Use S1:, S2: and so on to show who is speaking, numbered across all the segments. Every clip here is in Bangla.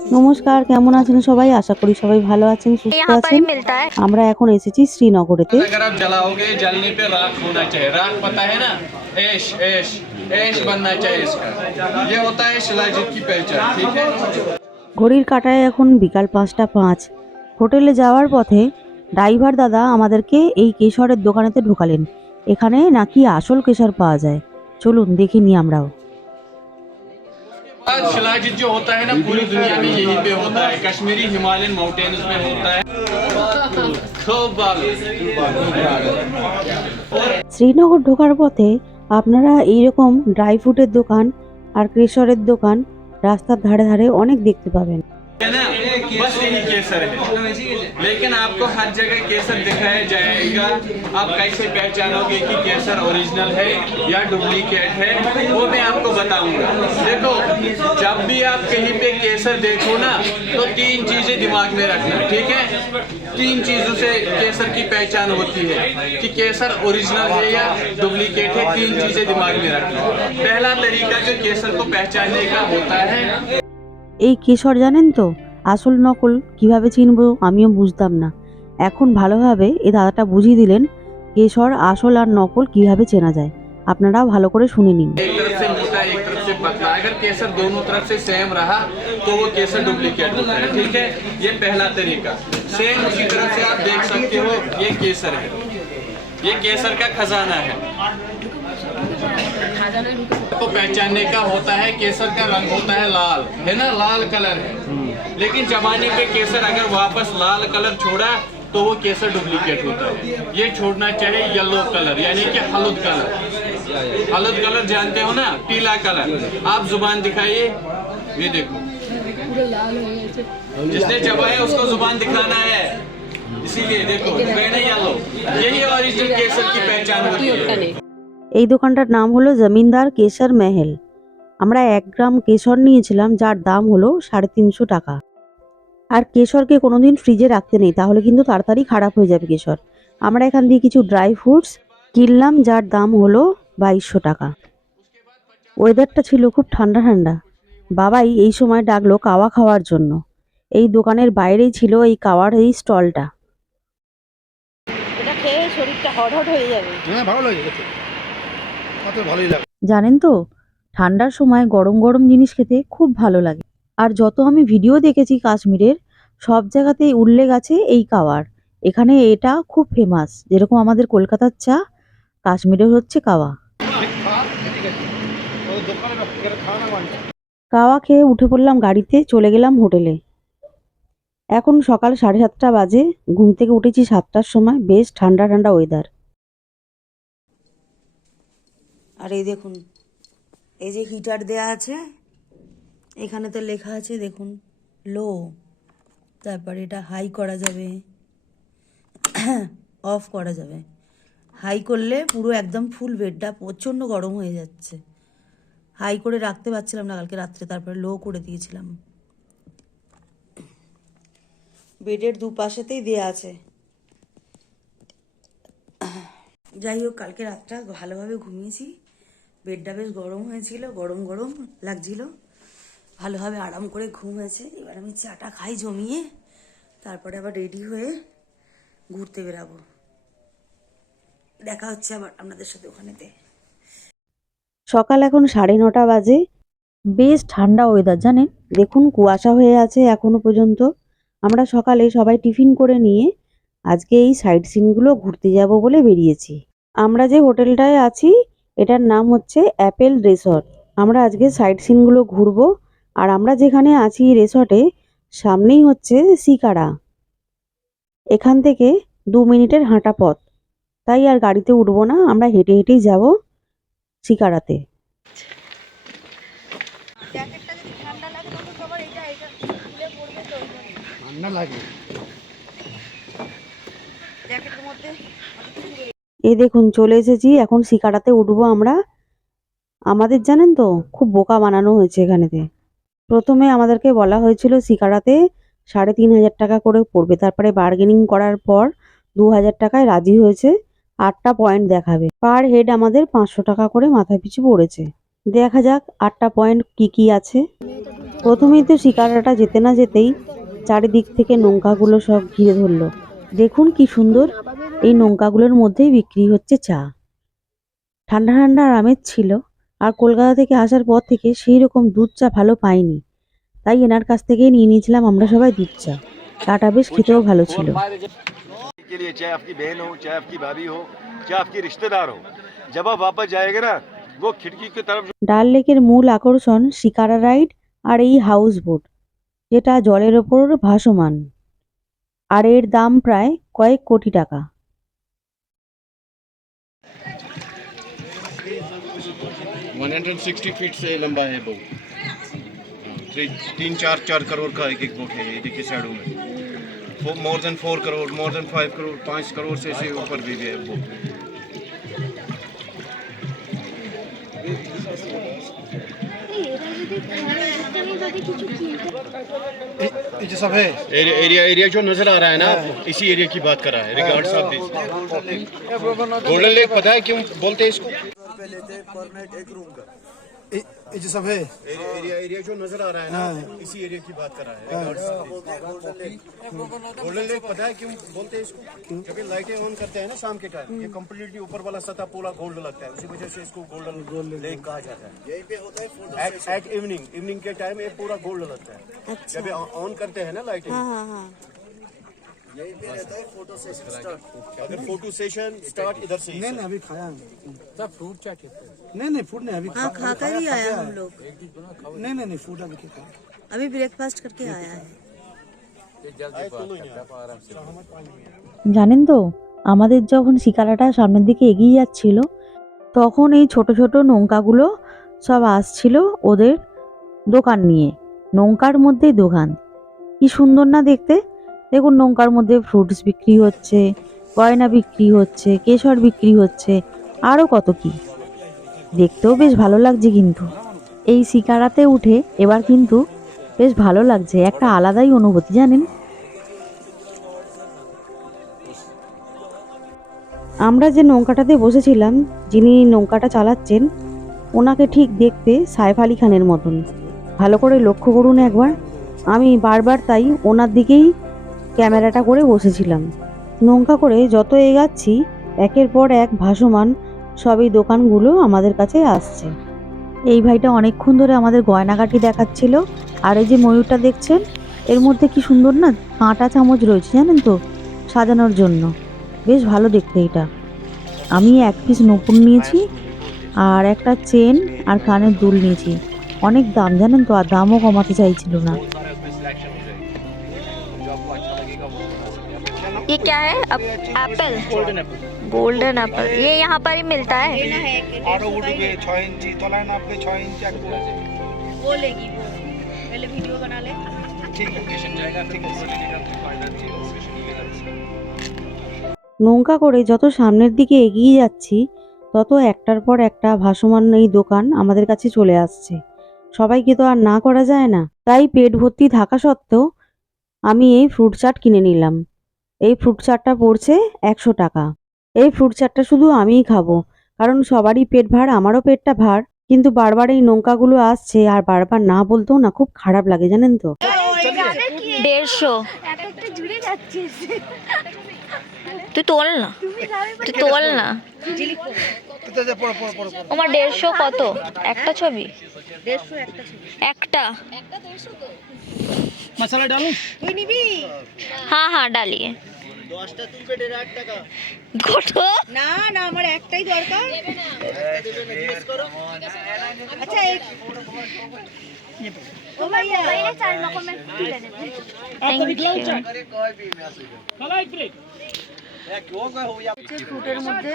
S1: নমস্কার কেমন আছেন সবাই? আশা করি সবাই ভালো আছেন সুস্থ আছেন। আমরা এখন এসেছি শ্রীনগরেতে। ঘড়ির কাটায় এখন বিকাল পাঁচটা পাঁচ। হোটেলে যাওয়ার পথে ড্রাইভার দাদা আমাদেরকে এই কেশরের দোকানেতে ঢোকালেন। এখানে নাকি আসল কেশর পাওয়া যায়। চলুন দেখিনি আমরাও।
S2: शिलाजीत जो होता है ना पूरी दुनिया में यहीं पे होता है कश्मीरी हिमालयन माउंटेन्स में होता है खूब बाल
S1: শ্রীনগর ঢোকার পথে আপনারা এইরকম ড্রাই ফ্রুটের দোকান আর কেশরের দোকান রাস্তার ধারে ধারে অনেক দেখতে পাবেন
S2: है ना बस यही केसर है लेकिन आपको हर जगह केसर दिखाया जाएगा आप कैसे पहचानोगे कि केसर ओरिजिनल है या डुप्लीकेट है वो मैं आपको बताऊंगा देखो जब भी आप कहीं पे केसर देखो ना तो तीन चीजें दिमाग में रखना ठीक है तीन चीजों से केसर की पहचान होती है कि केसर ओरिजिनल है या डुप्लीकेट है तीन चीजें दिमाग में रखना पहला तरीका जो केसर को पहचानने का होता है
S1: এই কেশর জানেন তো আসল নকল কিভাবে চিনবো আমিও বুঝতাম না এখন ভালোভাবে এই দাদাটা বুঝিয়ে দিলেন কেশর আসল আর নকল কিভাবে চেনা যায় আপনারাও ভালো করে শুনে নিন
S2: एक तरफ से मोटा एक तरफ से पतला अगर केसर दोनों तरफ से सेम रहा तो वो केसर डुप्लीकेट होता है ठीक है ये पहला तरीका सेम उसी तरफ से आप देख सकते हो ये केसर है ये केसर का खजाना है को पहचानने का होता है केसर का रंग होता है लाल है ना? लाल कलर है। लेकिन जमाने पे केसर अगर वापस लाल कलर छोड़ा तो वो केसर डुप्लीकेट होता है। ये छोड़ना चाहिए येलो कलर यानी कि हलुद कलर हलुद कलर जानते हो ना? पीला कलर आप ज़ुबान दिखाइए। ये देखो। जिसने चबाया उसको ज़ुबान दिखाना है। इसीलिए देखो मैंने येलो यही ओरिजिनल केसर की पहचान होती है।
S1: এই দোকানটার নাম হলো জমিনদার কেশর মেহেল। আমরা এক গ্রাম কেশর নিয়েছিলাম যার দাম হলো সাড়ে তিনশো টাকা। আর কেশরকে কোনোদিন ফ্রিজে রাখতে নেই তাহলে কিন্তু তাড়াতাড়ি খারাপ হয়ে যাবে কেশর। আমরা এখান দিয়ে কিছু ড্রাই ফ্রুটস কিনলাম যার দাম হলো বাইশশো টাকা। ওয়েদারটা ছিল খুব ঠান্ডা ঠান্ডা। বাবাই এই সময় ডাকলো কাওয়া খাওয়ার জন্য। এই দোকানের বাইরেই ছিল এই কাওয়ার এই স্টলটা এটা খেয়ে শরীরটা হট হট হয়ে যাবে।
S3: হ্যাঁ ভালো লাগে খেতে আমার তো ভালোই লাগে
S1: জানেন তো, ঠান্ডার সময় গরম গরম জিনিস খেতে খুব ভালো লাগে। আর যত আমি ভিডিও দেখেছি কাশ্মীরের, সব জায়গাতেই উল্লেখ আছে এই কাওয়ার। এখানে এটা খুব ফেমাস যেরকম আমাদের কলকাতার চা, কাশ্মীরের হচ্ছে কাওয়া। কাওয়া খেয়ে উঠে পড়লাম গাড়িতে, চলে গেলাম হোটেলে। এখন সকাল সাড়ে সাতটা বাজে, ঘুম থেকে উঠেছি সাতটার সময়, বেশ ঠান্ডা ঠান্ডা ওয়েদার আর এই দেখুন, এই যে হিটার দেয়া আছে এখানে তো লেখা আছে, দেখুন লো তারপর এটা হাই করা যাবে অফ করা যাবে। হাই করলে পুরো একদম ফুল বেডটা প্রচণ্ড গরম হয়ে যাচ্ছে। হাই করে রাখতে পারছিলাম না কালকে রাত্রে, তারপরে লো করে দিয়েছিলাম। বেডের দুপাশেতেই দেয়া আছে। যাই হোক, কালকে রাতটা ভালোভাবে ঘুমিয়েছি। বেডটা বেশ গরম হয়েছিল, গরম গরম লাগছিল। ভালোভাবে আরাম করে ঘুম হয়েছে। এবার আমি চাটা খাই জমিয়ে, তারপরে আবার রেডি হয়ে ঘুরতে বেরাবো। দেখা হচ্ছে আবার আপনাদের সাথে ওখানেতে। সকাল এখন সাড়ে নটা বাজে। বেশ ঠান্ডা ওয়েদার জানেন? দেখুন, কুয়াশা হয়ে আছে এখনও পর্যন্ত। আমরা সকালে সবাই টিফিন করে নিয়ে আজকে এই সাইট সিনগুলো ঘুরতে যাব বলে বেরিয়েছি। আমরা যে হোটেলটায় আছি এটার নাম হচ্ছে অ্যাপেল রিসর্ট। আমরা আজকে সাইট সিনগুলো ঘুরবো। আর আমরা যেখানে আছি রিসর্টে সামনেই হচ্ছে সিকারা এখান থেকে দু মিনিটের হাঁটা পথ। তাই আর গাড়িতে উঠবো না আমরা হেঁটে হেঁটেই যাব সিকারাতে
S3: ঠান্ডা লাগে।
S1: এই দেখুন, চলে এসেছি। এখন সিকারাতে উঠবো আমরা। আমাদের জানেন তো, খুব বোকা বানানো হয়েছে এখানেতে। প্রথমে আমাদেরকে বলা হয়েছিল সিকারাতে সাড়ে তিন হাজার টাকা করে পড়বে। তারপরে বার্গেনিং করার পর দু হাজার টাকায় রাজি হয়েছে। আটটা পয়েন্ট দেখাবে। পার হেড আমাদের পাঁচশো টাকা করে মাথা পিছু পড়েছে। দেখা যাক আটটা পয়েন্ট কি কি আছে। প্রথমেই তো শিকারাটা যেতে না যেতেই চারিদিক থেকে নৌকাগুলো সব ঘিরে ধরলো। দেখুন কি সুন্দর। এই নৌকাগুলোর মধ্যেই বিক্রি হচ্ছে চা। ঠান্ডা ঠান্ডা আর আমেজ ছিল আর কলকাতা থেকে আসার পর থেকে সেই রকম দুধ চা ভালো পাইনি। তাই এনার কাছ থেকেই নিয়ে নিয়েছিলাম আমরা সবাই দুধ চা। চাটা বেশ খেতেও ভালো ছিল। ডাল লেকের মূল আকর্ষণ শিকারা রাইড আর এই হাউস বোট যেটা জলের ওপর ভাসমান। আর এর দাম প্রায় কয়েক কোটি টাকা।
S4: 160 फीट से लंबा है बहुत हाँ, तीन चार चार करोड़ का एक एक बोट है ये देखिए शैडो में। More than four crore more than five crore पाँच करोड़ से से ऊपर भी है बोट
S3: सब है।
S4: एरिया एरिया एरिया जो नज़र आ रहा है ना इसी एरिया की बात कर रहा है। गोल्डन लेक पता है क्यों बोलते हैं इसको?
S3: पे लेते हैं पर नाइट
S4: एक रूम का। ए, जो सब है। एरिया, एरिया जो नज़र आ रहा है ना हाँ। इसी एरिया की बात कर रहा है। हाँ। गोल्डन हाँ, लेक पता है क्यों बोलते हैं इसको? क्योंकि लाइटें ऑन करते हैं ना शाम के टाइम ये कम्प्लीटली ऊपर वाला सतह पूरा गोल्ड लगता है। उसी वजह से इसको गोल्डन गोल्ड लेक कहा जाता है। है एट इवनिंग इवनिंग के टाइम ये पूरा गोल्ड लगता है। अच्छा। जब ऑन करते हैं ना लाइटें यही पे रहता है फोटो सेशन स्टार्ट अगर फोटो सेशन स्टार्ट इधर से ही
S3: नहीं नहीं अभी खाया सब फ्रूट चाट नहीं नहीं फूड नहीं अभी
S5: हाँ
S3: खा-
S5: खा कर ही आया हम लोग
S3: नहीं नहीं नहीं फूड अभी क्या खाया
S5: अभी ब्रेकफास्ट करके आया है
S1: জানেন তো আমাদের যখন শিকারাটা সামনের দিকে এগিয়ে যাচ্ছিল তখন এই ছোট ছোট নৌকাগুলো সব আসছিল ওদের দোকান নিয়ে নৌকার মধ্যেই দোকান কি সুন্দর না দেখতে দেখুন নৌকার মধ্যে ফ্রুটস বিক্রি হচ্ছে, গয়না বিক্রি হচ্ছে, কেশর বিক্রি হচ্ছে আরও কত কি? দেখতেও বেশ ভালো লাগছে কিন্তু। এই শিকারাতে উঠে এবার কিন্তু বেশ ভালো লাগছে, একটা আলাদাই অনুভূতি, জানেন? আমরা যে নৌকাটাতে বসেছিলাম, যিনি নৌকাটা চালাচ্ছেন, ওনাকে ঠিক দেখতে সাইফ আলী খানের মতন। ভালো করে লক্ষ্য করুন একবার। আমি বারবার তাই ওনার দিকেই ক্যামেরাটা করে বসেছিলাম। নৌকা করে যত এগাচ্ছি, একের পর এক ভাসমান সব এই দোকানগুলো আমাদের কাছে আসছে। এই ভাইটা অনেকক্ষণ ধরে আমাদের গয়নাগাটি দেখাচ্ছিল, আর এই যে ময়ূরটা দেখছেন, এর মধ্যে কি সুন্দর না, কাঁটা চামচ রয়েছে জানেন তো, সাজানোর জন্য। বেশ ভালো দেখতে এটা। আমি এক পিস নকুন নিয়েছি, আর একটা চেন আর কানের দুল নিয়েছি। অনেক দাম জানেন তো, আর দামও কমাতে চাইছিল না।
S6: ये क्या है apple golden apple golden apple ये यहाँ पर ही मिलता है
S3: আরো উঠবে ছয় ইঞ্চি তলায় নামবে ছয় ইঞ্চি এক
S5: वो लेगी वो पहले वीडियो बना ले
S3: ঠিক আছে ঠিক আছে
S1: নৌকা করে যত সামনের দিকে এগিয়ে যাচ্ছি তত একটার পর একটা ভাসমান এই দোকান আমাদের কাছে চলে আসছে সবাইকে তো আর না করা যায় না তাই পেট ভর্তি থাকা সত্ত্বেও আমি এই ফ্রুট চাট কিনে নিলাম এই ফ্রুট চাটটা পড়ছে একশো টাকা। এই ফ্রুট চাটটা শুধু আমিই খাব, কারণ সবারই পেট ভার, আমারও পেটটা ভার। কিন্তু বারবার এই নৌকাগুলো আসছে আর বারবার না বলতেও না খুব খারাপ লাগে, জানেন তো?
S6: দেড়শো। তুই তোল না। তুই তোল না। দেড়শো কত? একটা ছবি? একটা।
S3: মশলা ডালুন
S6: হ্যাঁ হ্যাঁ ডালিয়ে কত
S5: না না আমার একটাই দরকার আচ্ছা এক ও ভাইয়া
S6: থ্যাংক ইউ
S5: হচ্ছে ফ্রুটের মধ্যে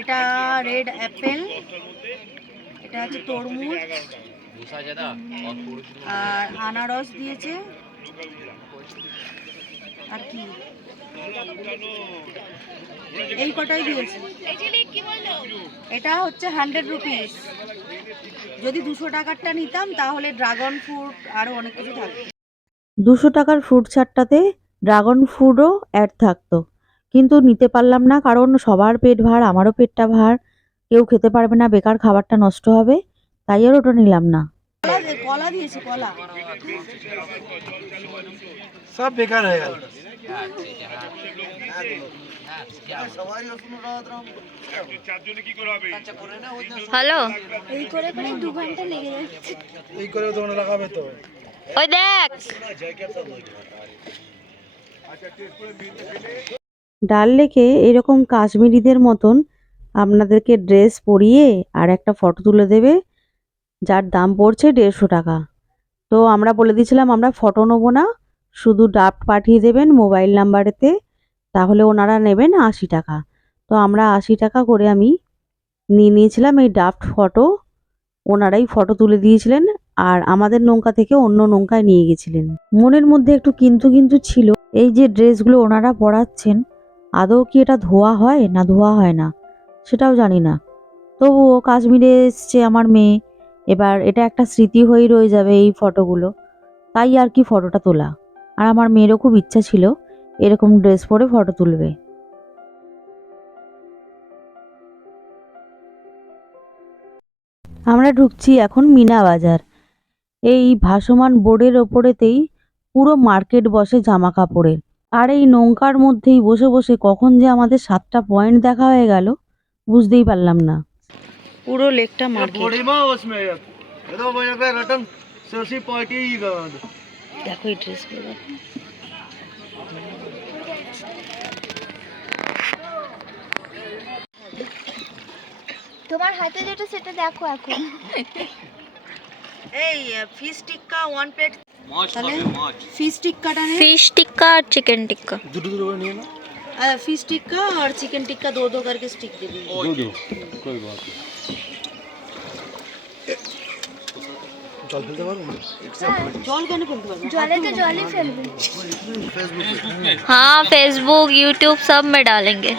S5: এটা রেড অ্যাপেল এটা হচ্ছে তরমুজ আর আনারস দিয়েছে। আর কি? এই কটাই দিয়েছে। এটা হচ্ছে হান্ড্রেড রুপিস যদি দুশো টাকারটা নিতাম তাহলে ড্রাগন ফ্রুট আরও অনেক কিছু থাকতো।
S1: দুশো টাকার ফ্রুট চাটটাতে ড্রাগন ফ্রুটও অ্যাড থাকতো। কিন্তু নিতে পারলাম না কারণ সবার পেট ভার আমারও পেটটা ভার। কেউ খেতে পারবে না বেকার খাবারটা নষ্ট হবে। তাইয়ের ওটা নিলাম না।
S3: সব বেকার হয়ে গেল।
S6: হ্যালো।
S7: এই করে ঘণ্টা লেগে যাচ্ছে।
S3: এই করে লাগাবে তো।
S6: ওই দেখ।
S1: ডাল লেকে এরকম কাশ্মীরিদের মতন আপনাদেরকে ড্রেস পরিয়ে আর একটা ফটো তুলে দেবে। যার দাম পড়ছে দেড়শো টাকা। তো আমরা বলে দিয়েছিলাম, আমরা ফটো নেব না, শুধু ড্রাফট পাঠিয়ে দেবেন মোবাইল নাম্বারেতে তাহলে ওনারা নেবেন আশি টাকা। তো আমরা আশি টাকা করে আমি নিয়ে নিয়েছিলাম এই ড্রাফট ফটো ওনারাই ফটো তুলে দিয়েছিলেন, আর আমাদের নৌকা থেকে অন্য নৌকায় নিয়ে গেছিলেন। মনের মধ্যে একটু কিন্তু কিন্তু ছিল, এই যে ড্রেসগুলো ওনারা পরাচ্ছেন, আদৌ কি এটা ধোয়া হয় না ধোয়া হয় না, সেটাও জানি না। তবুও কাশ্মীরে এসছে আমার মেয়ে এবার এটা একটা স্মৃতি হয়েই রয়ে যাবে এই ফটোগুলো। তাই আর কি ফটোটা তোলা? আর আমার মেয়েরও খুব ইচ্ছা ছিল এরকম ড্রেস পরে ফটো তুলবে। আমরা ঢুকছি এখন মিনা বাজার। এই ভাসমান বোর্ডের ওপরেতেই পুরো মার্কেট বসে জামা কাপড়ের। আর এই নৌকার মধ্যেই বসে বসে কখন যে আমাদের সাতটা পয়েন্ট দেখা হয়ে গেল, বুঝতেই পারলাম না।
S5: পুরো লেকটা মার্কেট
S3: बड़ी उसमें ये तो भैया का रटन सरसी पार्टी ही का
S5: দেখো এই ড্রেসগুলো দেখো
S7: তোমার হাতে যেটা সেটা দেখো এখন
S5: এই ফিশ টিক্কা ওয়ান প্লেট তাহলে ফিশ টিক্কাটা নে
S6: फिश टिक्का और चिकन टिक्का
S3: दूध दूध नहीं ना
S5: फिश टिक्का और चिकन टिक्का दो दो करके स्टिक दे दीजिए
S3: कोई बात नहीं জল ফেলতে পারবো না
S5: জল কেন ফেলতে পারবো
S7: জলে তো জলই ফেলবে
S6: हाँ फेसबुक यूट्यूब सब में डालेंगे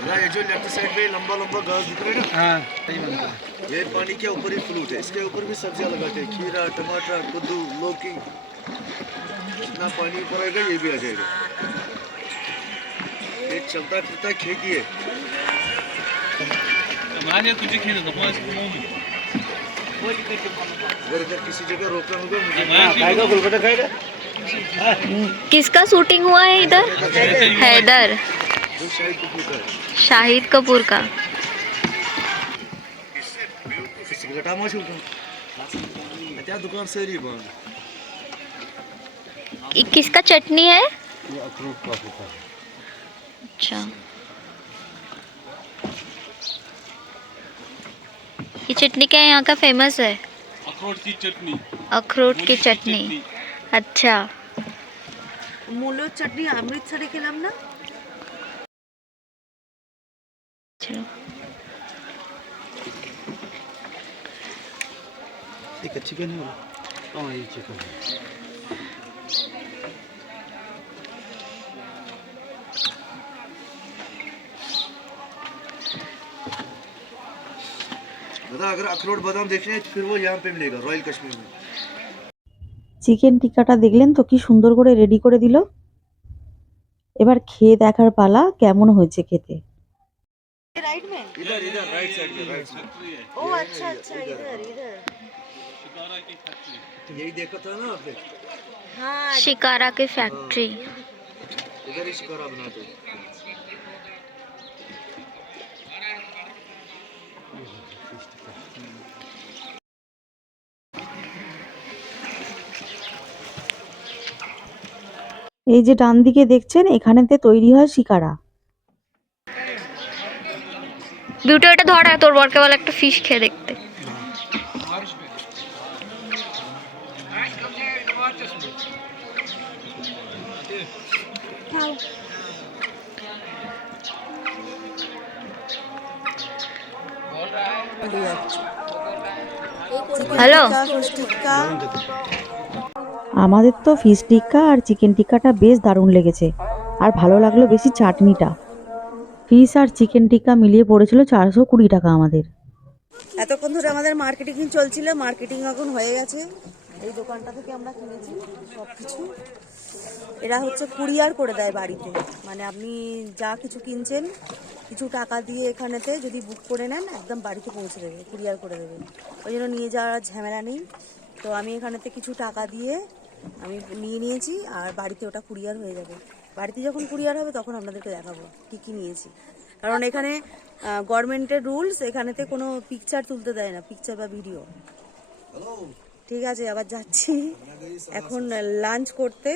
S4: ना ये जो लेफ्ट साइड पे लंबा लंबा घास दिख रहा है ना
S3: हाँ सही बनता है
S4: ये पानी के ऊपर ही फ्लूट है। इसके ऊपर भी सब्ज़ियाँ लगाते हैं। खीरा टमाटर कद्दू लौकी। जितना पानी ऊपर आएगा ये भी आ जाएगा। ये चलता फिरता खेती है। अगर इधर किसी जगह रोकना होगा मुझे
S3: खाएगा कोलकाता खाएगा?
S6: किसका शूटिंग हुआ है इधर? हैदर।
S4: जो कपूर का।
S6: शाहिद कपूर का।
S4: सिगरेटा मार शुरू त्या दुकान से ही बंद
S6: ये किसका चटनी है अच्छा ये चटनी क्या यहाँ का फेमस है
S2: अखरोट की चटनी
S6: अखरोट की चटनी अच्छा
S5: মূলোর চাটনি অমৃতসরে খেলাম না
S6: चलो
S3: एक चिकन है हाँ ये चिकन है
S4: दादा अगर अखरोट बादाम देखने हैं तो फिर वो यहाँ पे मिलेगा रॉयल कश्मीर में
S1: চিকেন টিক্কাটা দেখলেন তো কি সুন্দর করে রেডি করে দিল এবার খেয়ে দেখার পালা কেমন হয়েছে খেতে
S5: राइट में
S4: इधर इधर राइट साइड में राइट साइड
S5: ओ अच्छा अच्छा इधर इधर
S4: यही देखा था ना आपने
S5: हाँ
S6: शिकारा की फैक्ट्री
S4: इधर ही शिकारा बनाते हैं।
S1: এই যে ডান দিকে দেখছেন এখানেতে তৈরি হয় শিকারা
S6: বিউটি এটা ধর তোর বরকে বলে একটা ফিশ খেয়ে দেখতে হ্যালো।
S1: আমাদের তো ফিশ টিক্কা আর চিকেন টিক্কাটা বেশ দারুণ লেগেছে। আর ভালো লাগল বেশি চাটনিটা। ফিশ আর চিকেন টিক্কা মিলিয়ে পড়েছিল চারশো কুড়ি টাকা আমাদের।
S5: এতক্ষণ ধরে আমাদের মার্কেটিং চলছিল মার্কেটিং এখন হয়ে গেছে।
S1: এই দোকানটা থেকে আমরা কিনেছি সব কিছু এরা হচ্ছে কুরিয়ার করে দেয় বাড়িতে। মানে আপনি যা কিছু কিনছেন কিছু টাকা দিয়ে এখানেতে যদি বুক করে নেন একদম বাড়িতে পৌঁছে দেবে কুরিয়ার করে দেবে। ওই জন্য নিয়ে যাওয়ার ঝামেলা নেই। তো আমি এখানেতে কিছু টাকা দিয়ে আমি নিয়ে নিয়েছি আর বাড়িতে ওটা কুরিয়ার হয়ে যাবে। বাড়িতে যখন কুরিয়ার হবে তখন আপনাদেরকে দেখাবো কি কি নিয়েছি। কারণ এখানে গভর্নমেন্টের রুলস এখানেতে কোনো পিকচার তুলতে দেয় না পিকচার বা ভিডিও ঠিক আছে আবার যাচ্ছি। এখন লাঞ্চ করতে।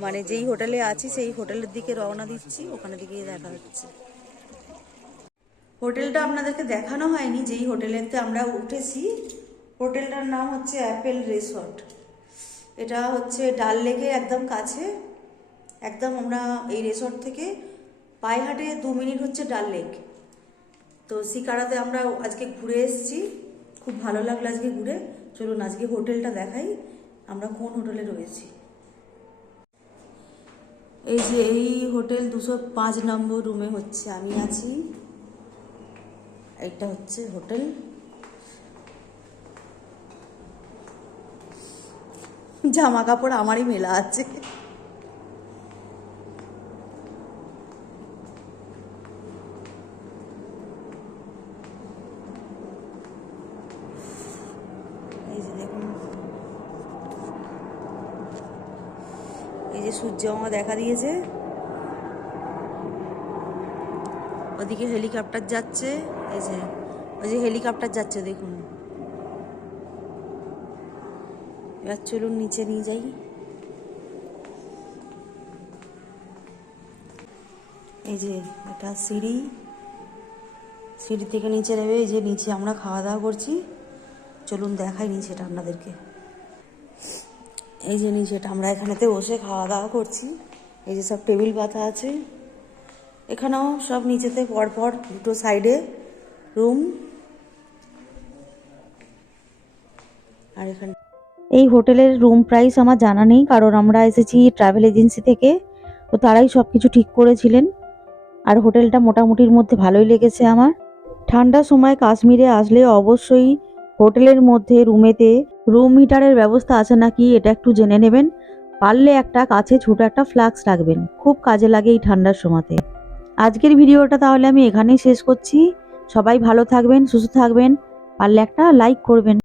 S1: মানে যেই হোটেলে আছি, সেই হোটেলের দিকে রওনা দিচ্ছি, ওখানে দিকেই দেখা হচ্ছে। হোটেলটা আপনাদেরকে দেখানো হয়নি, যেই হোটেলেতে আমরা উঠেছি। হোটেলটার নাম হচ্ছে অ্যাপেল রিসর্ট। এটা হচ্ছে ডাল লেকের একদম কাছে। একদম আমরা এই রিসর্ট থেকে পায়ে হাঁটে দু মিনিট হচ্ছে ডাল লেক। তো সিকারাতে আমরা আজকে ঘুরে এসেছি। খুব ভালো লাগল আজকে ঘুরে। চলুন আজকে হোটেলটা দেখাই, আমরা কোন হোটেলে রয়েছি। এই যে এই হোটেল দুশো পাঁচ নম্বর রুমে হচ্ছে, আমি আছি। এটা হচ্ছে হোটেল। জামা কাপড় আমারই মেলা আছে এই যে দেখুন আমার দেখা দিয়েছে। ওদিকে হেলিকপ্টার যাচ্ছে। এই যে, ওই যে হেলিকপ্টার যাচ্ছে, দেখুন। এবার চলুন নিচে নিয়ে যাই। এই যে একটা সিঁড়ি। সিঁড়ি থেকে নিচে নেবে এই যে, নিচে আমরা খাওয়া দাওয়া করছি। চলুন দেখাই নিচেটা আপনাদেরকে। এই যে নিচেটা আমরা এখানেতে বসে খাওয়া দাওয়া করছি। এই যে সব টেবিল পাতা আছে। এখানেও সব নিচেতে পরপর দুটো সাইডে রুম। আর এখানে
S8: এই হোটেলের রুম প্রাইস আমার জানা নেই, কারণ আমরা এসেছি ট্রাভেল এজেন্সি থেকে। তো তারাই সব কিছু ঠিক করেছিলেন। আর হোটেলটা মোটামুটির মধ্যে ভালোই লেগেছে আমার। ঠান্ডার সময় কাশ্মীরে আসলে অবশ্যই হোটেলের মধ্যে, রুমেতে রুম হিটারের ব্যবস্থা আছে নাকি এটা একটু জেনে নেবেন? পারলে একটা কাছে ছোট একটা ফ্লাক্স রাখবেন, খুব কাজে লাগে এই ঠান্ডার সময়তে। আজকের ভিডিওটা তাহলে আমি এখানেই শেষ করছি। সবাই ভালো থাকবেন, সুস্থ থাকবেন। পারলে একটা লাইক করবেন।